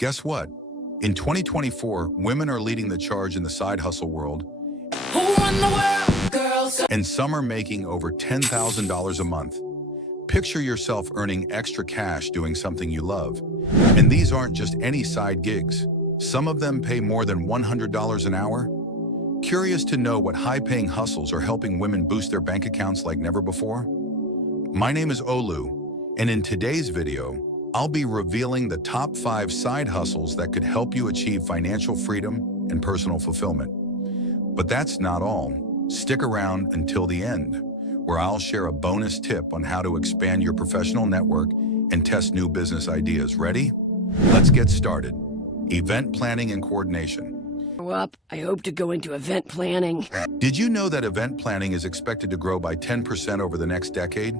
Guess what? In 2024, women are leading the charge in the side hustle world, Who run the world, girls? and some are making over $10,000 a month. Picture yourself earning extra cash doing something you love. And these aren't just any side gigs. Some of them pay more than $100 an hour. Curious to know what high-paying hustles are helping women boost their bank accounts like never before? My name is Olu, and in today's video, I'll be revealing the top 5 side hustles that could help you achieve financial freedom and personal fulfillment. But that's not all. Stick around until the end, where I'll share a bonus tip on how to expand your professional network and test new business ideas. Ready? Let's get started. Event planning and coordination. Grow up, I hope to go into event planning. Did you know that event planning is expected to grow by 10% over the next decade?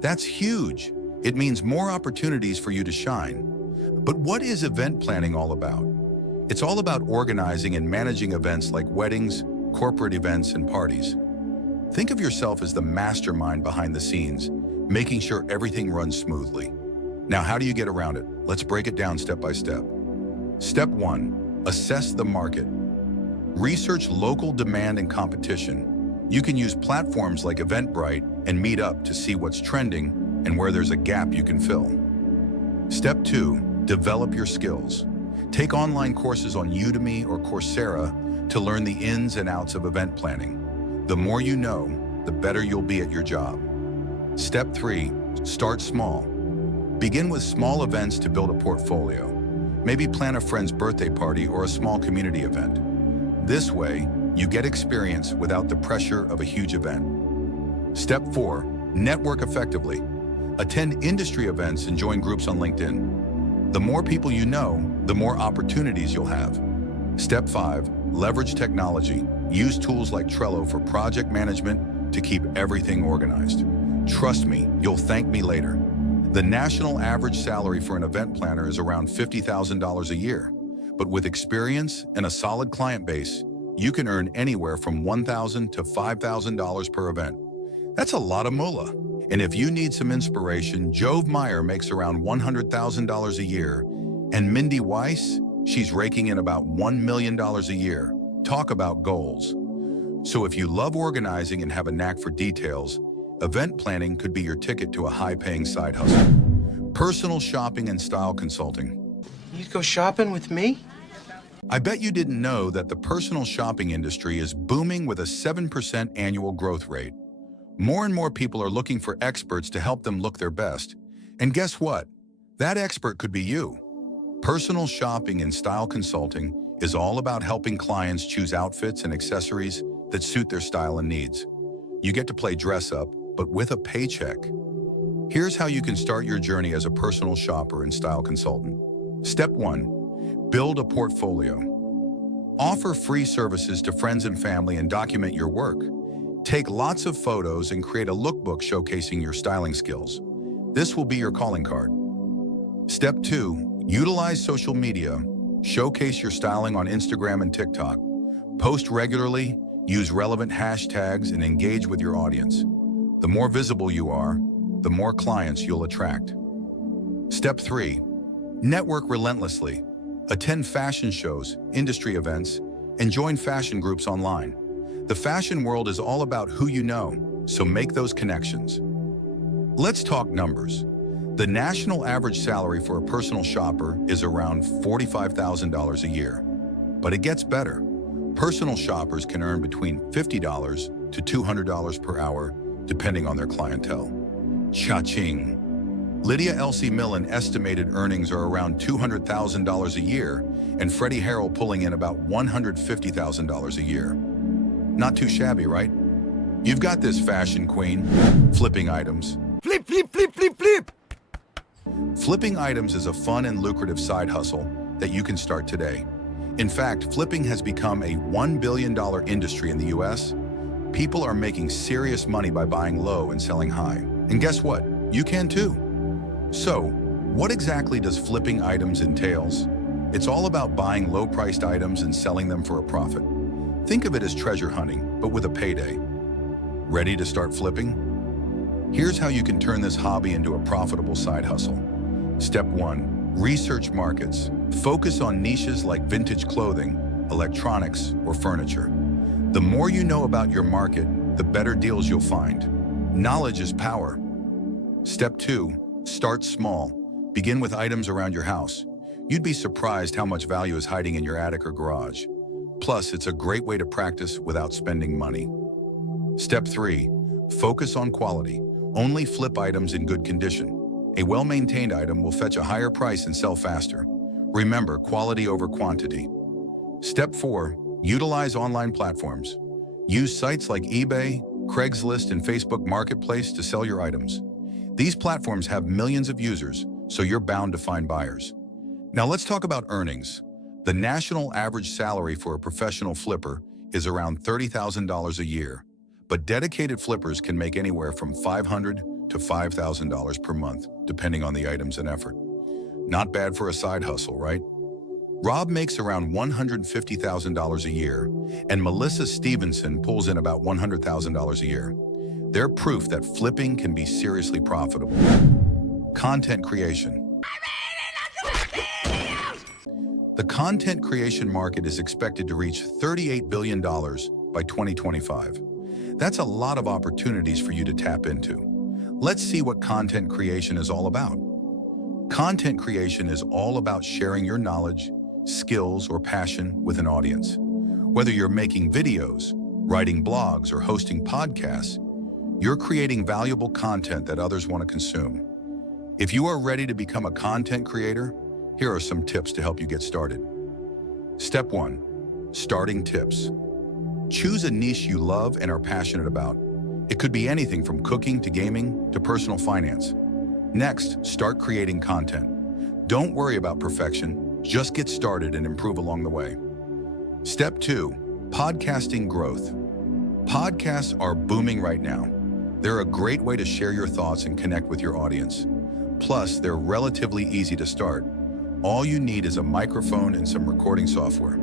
That's huge. It means more opportunities for you to shine. But what is event planning all about? It's all about organizing and managing events like weddings, corporate events, and parties. Think of yourself as the mastermind behind the scenes, making sure everything runs smoothly. Now, how do you get around it? Let's break it down step by step. Step 1, assess the market. Research local demand and competition. You can use platforms like Eventbrite and Meetup to see what's trending and where there's a gap you can fill. Step 2, develop your skills. Take online courses on Udemy or Coursera to learn the ins and outs of event planning. The more you know, the better you'll be at your job. Step 3, start small. Begin with small events to build a portfolio. Maybe plan a friend's birthday party or a small community event. This way, you get experience without the pressure of a huge event. Step 4, network effectively. Attend industry events and join groups on LinkedIn. The more people you know, the more opportunities you'll have. Step 5, leverage technology. Use tools like Trello for project management to keep everything organized. Trust me, you'll thank me later. The national average salary for an event planner is around $50,000 a year. But with experience and a solid client base, you can earn anywhere from $1,000 to $5,000 per event. That's a lot of moolah. And if you need some inspiration, Jove Meyer makes around $100,000 a year, and Mindy Weiss, she's raking in about $1 million a year. Talk about goals. So if you love organizing and have a knack for details, event planning could be your ticket to a high-paying side hustle. Personal shopping and style consulting. You'd go shopping with me? I bet you didn't know that the personal shopping industry is booming with a 7% annual growth rate. More and more people are looking for experts to help them look their best. And guess what? That expert could be you. Personal shopping and style consulting is all about helping clients choose outfits and accessories that suit their style and needs. You get to play dress up, but with a paycheck. Here's how you can start your journey as a personal shopper and style consultant. Step 1, build a portfolio. Offer free services to friends and family and document your work. Take lots of photos and create a lookbook showcasing your styling skills. This will be your calling card. Step 2, utilize social media. Showcase your styling on Instagram and TikTok. Post regularly, use relevant hashtags, and engage with your audience. The more visible you are, the more clients you'll attract. Step 3, network relentlessly. Attend fashion shows, industry events, and join fashion groups online. The fashion world is all about who you know, so make those connections. Let's talk numbers. The national average salary for a personal shopper is around $45,000 a year. But it gets better. Personal shoppers can earn between $50 to $200 per hour, depending on their clientele. Cha-ching. Lydia Elsie Millen estimated earnings are around $200,000 a year, and Freddie Harrell pulling in about $150,000 a year. Not too shabby, right? You've got this, fashion queen. Flipping items. Flip, flip, flip, flip, flip! Flipping items is a fun and lucrative side hustle that you can start today. In fact, flipping has become a $1 billion industry in the US. People are making serious money by buying low and selling high. And guess what? You can too. So, what exactly does flipping items entails? It's all about buying low-priced items and selling them for a profit. Think of it as treasure hunting, but with a payday. Ready to start flipping? Here's how you can turn this hobby into a profitable side hustle. Step 1, research markets. Focus on niches like vintage clothing, electronics, or furniture. The more you know about your market, the better deals you'll find. Knowledge is power. Step 2. Start small. Begin with items around your house. You'd be surprised how much value is hiding in your attic or garage. Plus, it's a great way to practice without spending money. Step 3. Focus on quality. Only flip items in good condition. A well-maintained item will fetch a higher price and sell faster. Remember, quality over quantity. Step 4. Utilize online platforms. Use sites like eBay, Craigslist, and Facebook Marketplace to sell your items. These platforms have millions of users, so you're bound to find buyers. Now let's talk about earnings. The national average salary for a professional flipper is around $30,000 a year, but dedicated flippers can make anywhere from $500 to $5,000 per month, depending on the items and effort. Not bad for a side hustle, right? Rob makes around $150,000 a year, and Melissa Stevenson pulls in about $100,000 a year. They're proof that flipping can be seriously profitable. Content creation. The content creation market is expected to reach $38 billion by 2025. That's a lot of opportunities for you to tap into. Let's see what content creation is all about. Content creation is all about sharing your knowledge, skills, or passion with an audience. Whether you're making videos, writing blogs, or hosting podcasts, you're creating valuable content that others want to consume. If you are ready to become a content creator, here are some tips to help you get started. Step 1. Starting tips. Choose a niche you love and are passionate about. It could be anything from cooking to gaming to personal finance. Next, start creating content. Don't worry about perfection, just get started and improve along the way. Step 2. Podcasting growth. Podcasts are booming right now. They're a great way to share your thoughts and connect with your audience. Plus, they're relatively easy to start. All you need is a microphone and some recording software.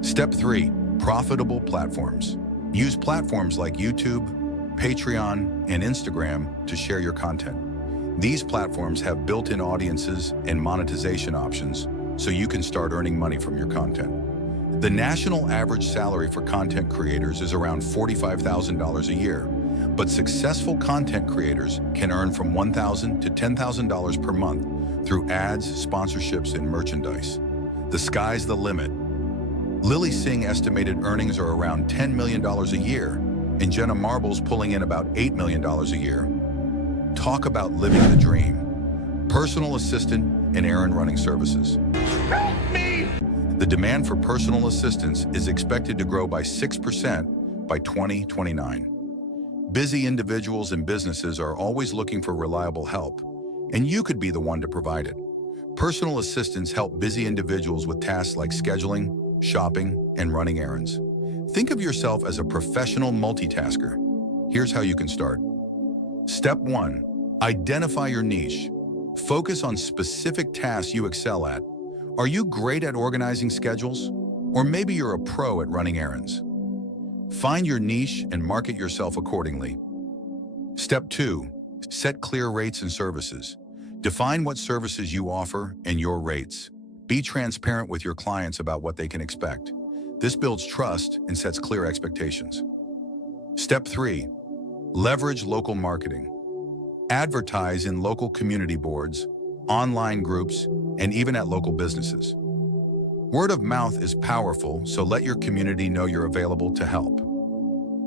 Step 3. Profitable platforms. Use platforms like YouTube, Patreon, and Instagram to share your content. These platforms have built-in audiences and monetization options, so you can start earning money from your content. The national average salary for content creators is around $45,000 a year, but successful content creators can earn from $1,000 to $10,000 per month through ads, sponsorships, and merchandise. The sky's the limit. Lily Singh estimated earnings are around $10 million a year, and Jenna Marble's pulling in about $8 million a year. Talk about living the dream. Personal assistant and errand-running services. Help me! The demand for personal assistants is expected to grow by 6% by 2029. Busy individuals and businesses are always looking for reliable help, and you could be the one to provide it. Personal assistants help busy individuals with tasks like scheduling, shopping, and running errands. Think of yourself as a professional multitasker. Here's how you can start. Step 1. Identify your niche. Focus on specific tasks you excel at. Are you great at organizing schedules? Or maybe you're a pro at running errands. Find your niche and market yourself accordingly. Step 2. Set clear rates and services. Define what services you offer and your rates. Be transparent with your clients about what they can expect. This builds trust and sets clear expectations. Step 3. Leverage local marketing. Advertise in local community boards, online groups, and even at local businesses. Word of mouth is powerful, so let your community know you're available to help.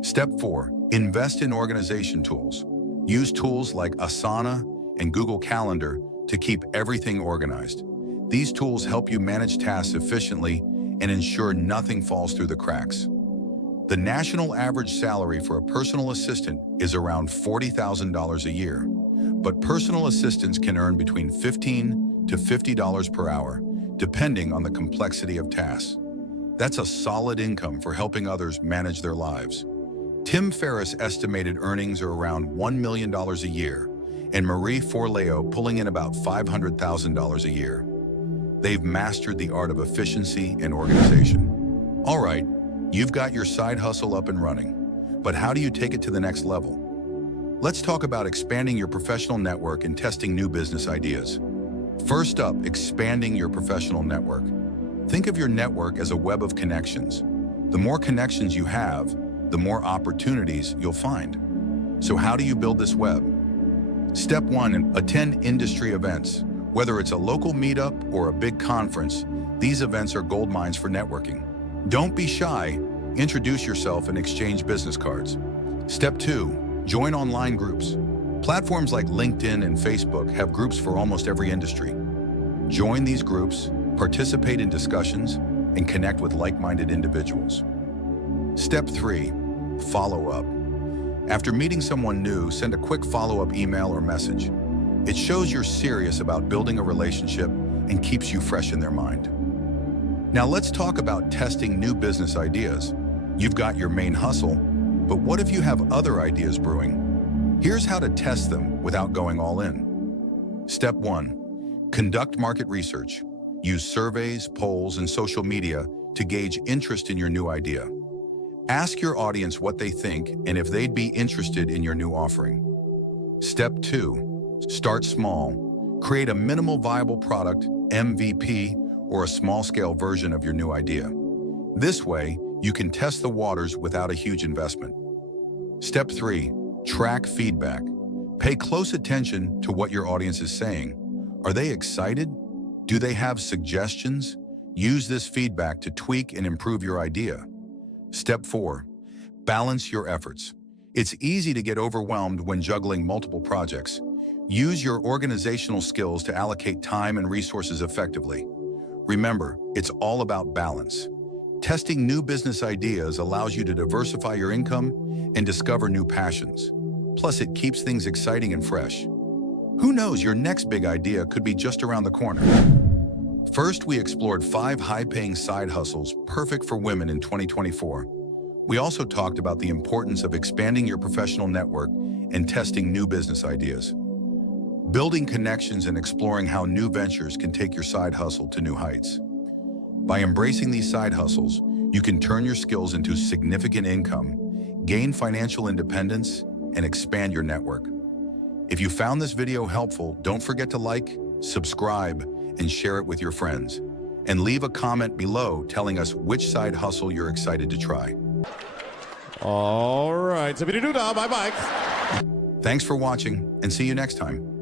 Step 4. Invest in organization tools. Use tools like Asana and Google Calendar to keep everything organized. These tools help you manage tasks efficiently and ensure nothing falls through the cracks. The national average salary for a personal assistant is around $40,000 a year, but personal assistants can earn between $15 to $50 per hour, depending on the complexity of tasks. That's a solid income for helping others manage their lives. Tim Ferriss estimated earnings are around $1 million a year, and Marie Forleo pulling in about $500,000 a year. They've mastered the art of efficiency and organization. All right, you've got your side hustle up and running, but how do you take it to the next level? Let's talk about expanding your professional network and testing new business ideas. First up, expanding your professional network. Think of your network as a web of connections. The more connections you have, the more opportunities you'll find. So how do you build this web? Step 1, attend industry events. Whether it's a local meetup or a big conference, these events are gold mines for networking. Don't be shy. Introduce yourself and exchange business cards. Step 2, join online groups. Platforms like LinkedIn and Facebook have groups for almost every industry. Join these groups, participate in discussions, and connect with like-minded individuals. Step 3, follow up. After meeting someone new, send a quick follow-up email or message. It shows you're serious about building a relationship and keeps you fresh in their mind. Now let's talk about testing new business ideas. You've got your main hustle, but what if you have other ideas brewing? Here's how to test them without going all in. Step 1, conduct market research. Use surveys, polls, and social media to gauge interest in your new idea. Ask your audience what they think and if they'd be interested in your new offering. Step 2, start small. Create a minimal viable product, MVP, or a small-scale version of your new idea. This way, you can test the waters without a huge investment. Step 3, track feedback. Pay close attention to what your audience is saying. Are they excited? Do they have suggestions? Use this feedback to tweak and improve your idea. Step 4, balance your efforts. It's easy to get overwhelmed when juggling multiple projects. Use your organizational skills to allocate time and resources effectively. Remember, it's all about balance. Testing new business ideas allows you to diversify your income and discover new passions. Plus, it keeps things exciting and fresh. Who knows, your next big idea could be just around the corner. First, we explored 5 high-paying side hustles perfect for women in 2024. We also talked about the importance of expanding your professional network and testing new business ideas. Building connections and exploring how new ventures can take your side hustle to new heights. By embracing these side hustles, you can turn your skills into significant income, gain financial independence, and expand your network. If you found this video helpful, don't forget to like, subscribe, and share it with your friends. And leave a comment below telling us which side hustle you're excited to try. All right, so bye-bye. Thanks for watching, and see you next time.